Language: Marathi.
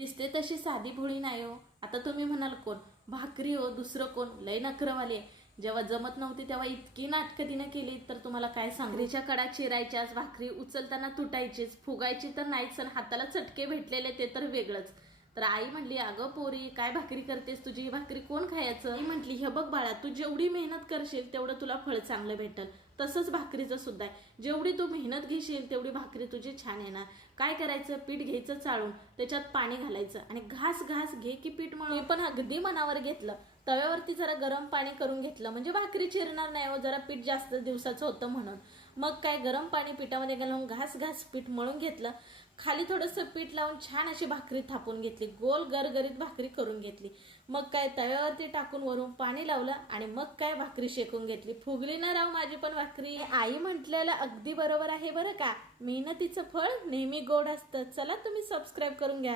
दिसते तशी साधी भोळी नाही हो. आता तुम्ही म्हणाल कोण भाकरी हो, दुसरं कोण लय नखरवाले. जेव्हा जमत नव्हती तेव्हा इतकी नाटकं तिने केली तर तुम्हाला काय सांगू. भाकरीच्या कडा चिरायच्याच, भाकरी उचलताना तुटायचीच, फुगायची तर नाहीच, हाताला चटके भेटलेले ते तर वेगळंच. तर आई म्हणली, अगं पोरी काय भाकरी करतेस, तुझी ही भाकरी कोण खायचं. आई म्हटली, हे बघ बाळा, तू जेवढी मेहनत करशील तेवढं तुला फळ चांगलं भेटल. तसंच भाकरीचं सुद्धा आहे, जेवढी तू मेहनत घेशील तेवढी भाकरी तुझी छान येणार. काय करायचं, पीठ घ्यायचं चाळून, त्याच्यात पाणी घालायचं आणि घास घास घे की पीठ मळून. मी पण अगदी मनावर घेतलं. तव्यावरती जरा गरम पाणी करून घेतलं, म्हणजे भाकरी चिरणार नाही हो, जरा पीठ जास्त दिवसाचं होतं म्हणून. मग काय गरम पाणी पिठामध्ये घालून घास घास पीठ मळून घेतलं. खाली थोडंसं पीठ लावून छान अशी भाकरी थापून घेतली, गोल गरगरीत भाकरी करून घेतली. मग काय तव्यावरती टाकून वरून पाणी लावलं आणि मग काय भाकरी शेकून घेतली. फुगली ना राव माझी पण भाकरी. आई म्हटलेलं अगदी बरोबर आहे बरं का, मेहनतीचं फळ नेहमी गोड असतं. चला तुम्ही सबस्क्राईब करून घ्या.